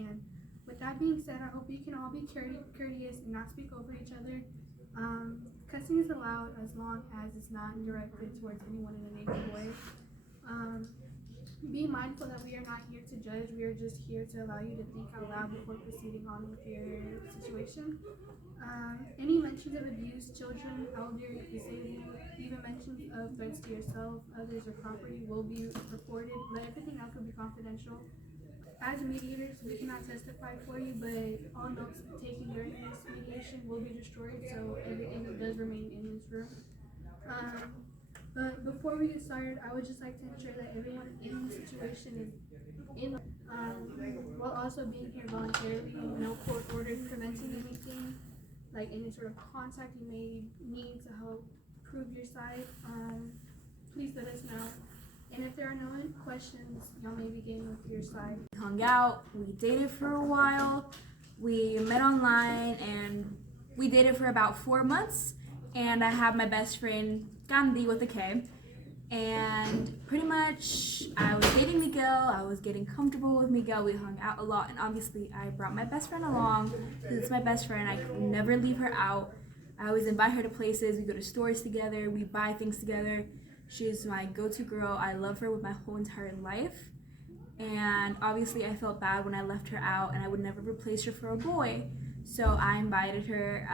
can. With that being said, I hope you can all be courteous and not speak over each other. Cussing is allowed as long as it's not directed towards anyone in a negative way. Be mindful that we are not here to judge. We are just here to allow you to think out loud before proceeding on with your situation. Any mentions of abuse, children, elder, disabled, even mentions of threats to yourself, others, or property will be reported, but everything else will be confidential. As mediators, we cannot testify for you, but all notes taken during this mediation will be destroyed, so everything does remain in this room. But before we get started, I would just like to ensure that everyone in the situation is in, while also being here voluntarily, no court order preventing anything, like any sort of contact you may need to help prove your side. Please let us know. And if there are no questions, y'all may begin with your side. We hung out, we dated for a while, we met online, and we dated for about 4 months. And I have my best friend, Gandhi with a K. And pretty much, I was dating Miguel, I was getting comfortable with Miguel, we hung out a lot, and obviously I brought my best friend along, because it's my best friend, I could never leave her out. I always invite her to places, we go to stores together, we buy things together. She's my go-to girl. I love her with my whole entire life. And obviously I felt bad when I left her out and I would never replace her for a boy. So I invited her.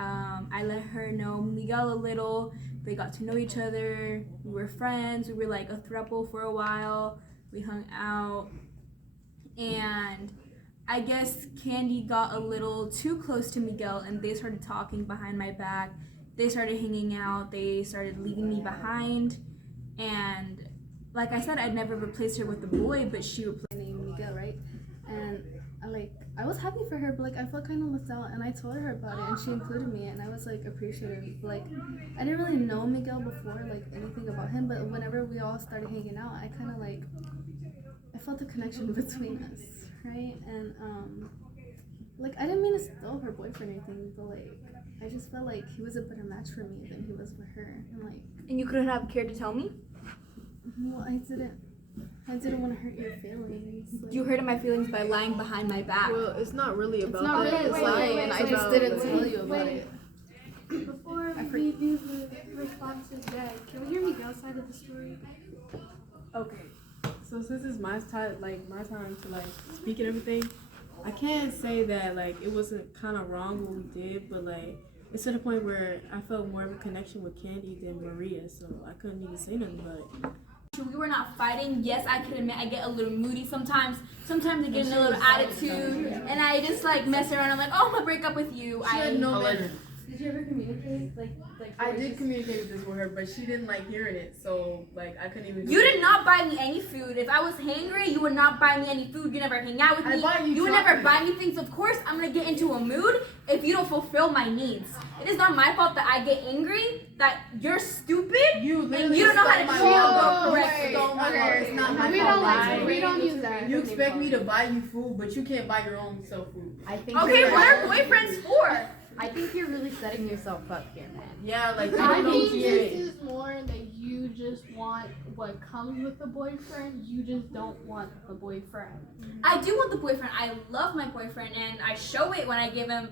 I let her know Miguel a little. They got to know each other. We were friends. We were like a throuple for a while. We hung out. And I guess Candy got a little too close to Miguel and they started talking behind my back. They started hanging out. They started leaving me behind. And like I said, I'd never replaced her with a boy, but she replaced me. Named Miguel, right? And I was happy for her, but I felt kind of left out, and I told her about it, and she included me, and I was appreciative. I didn't really know Miguel before, anything about him, but whenever we all started hanging out, I kind of I felt a connection between us, right? And I didn't mean to steal her boyfriend or anything, but I just felt like he was a better match for me than he was for her, And you couldn't have cared to tell me? Well, I didn't want to hurt your feelings. You hurted my feelings by lying behind my back. Well, it's not really about that. It's lying, and I just didn't tell you about it. Before we do the responses, can we hear Miguel's side of the story? Okay. So since it's my time to speak and everything, I can't say that it wasn't kind of wrong what we did, but it's to the point where I felt more of a connection with Candy than Maria, so I couldn't even say nothing about it. We were not fighting. Yes, I can admit I get a little moody sometimes. Sometimes I get in a little attitude, and I just mess around. I'm like, oh, I'm gonna break up with you. She had no manners. Did you ever communicate? I did communicate this with her, but she didn't hearing it, so I couldn't even. You did not buy me any food. If I was hangry, you would not buy me any food. You never hang out with me. You would never buy me things. Of course, I'm gonna get into a mood if you don't fulfill my needs. It is not my fault that I get angry, that you're stupid, and you don't know how to treat a girl correctly. It's not my fault. We don't use that. You expect me to buy you food, but you can't buy your own self food. Okay, what are boyfriends for? I think you're really setting yourself up here, man. Yeah, I think this is more that you just want what comes with the boyfriend. You just don't want the boyfriend. I do want the boyfriend. I love my boyfriend, and I show it when I give him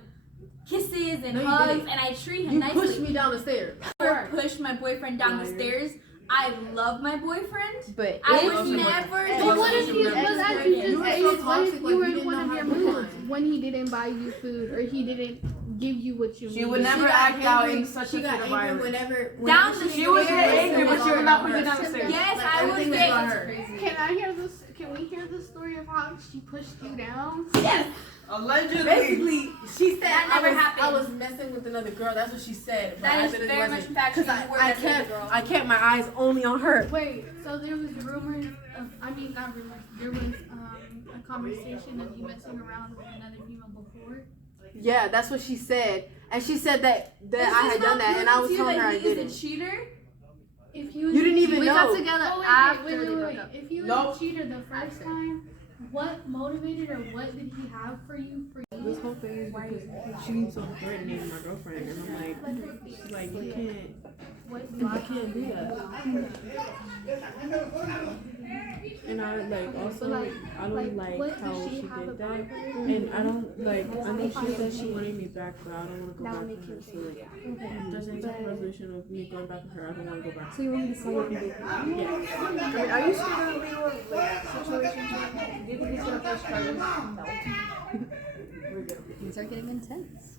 kisses and hugs, and I treat him nicely. You pushed me down the stairs. I never pushed my boyfriend down the stairs. I love my boyfriend, but I would never. But what if you, as you just stated, what if you were in one of your moods when he didn't buy you food or he didn't give you what you needed? She would never act out in such a fit of violence. Down the stairs. She would get angry, but she would not push it down the stairs. Yes, I would get. Can I hear this? Can we hear the story of how she pushed you down? Yes. Allegedly. Basically, she said that never happened. I was messing with another girl. That's what she said. That is very much fact. Because I kept my eyes only on her. Wait, so there was rumors of, not rumors, there was a conversation of you messing around with another female before? Yeah, that's what she said. And she said that I had done that, and I was telling her I didn't. Is a cheater? If you didn't even we know. got together after they broke up. If you was a cheater the first time, what motivated or what did he have for you? This whole thing is because she's so threatening my girlfriend, and I'm she's you can't do that. And I like also Like, I don't like what how does she she have did that. about her? And I don't like I know she said she wanted me back, but I don't want to go That back would to make her. you So like, Okay. if there's any type of resolution of me going back to her, I don't want to go back. So you want me to see what you did? Yeah. I mean, are you still gonna be with like situations? Do you think he's gonna push charges? No. We're good. Things are getting intense.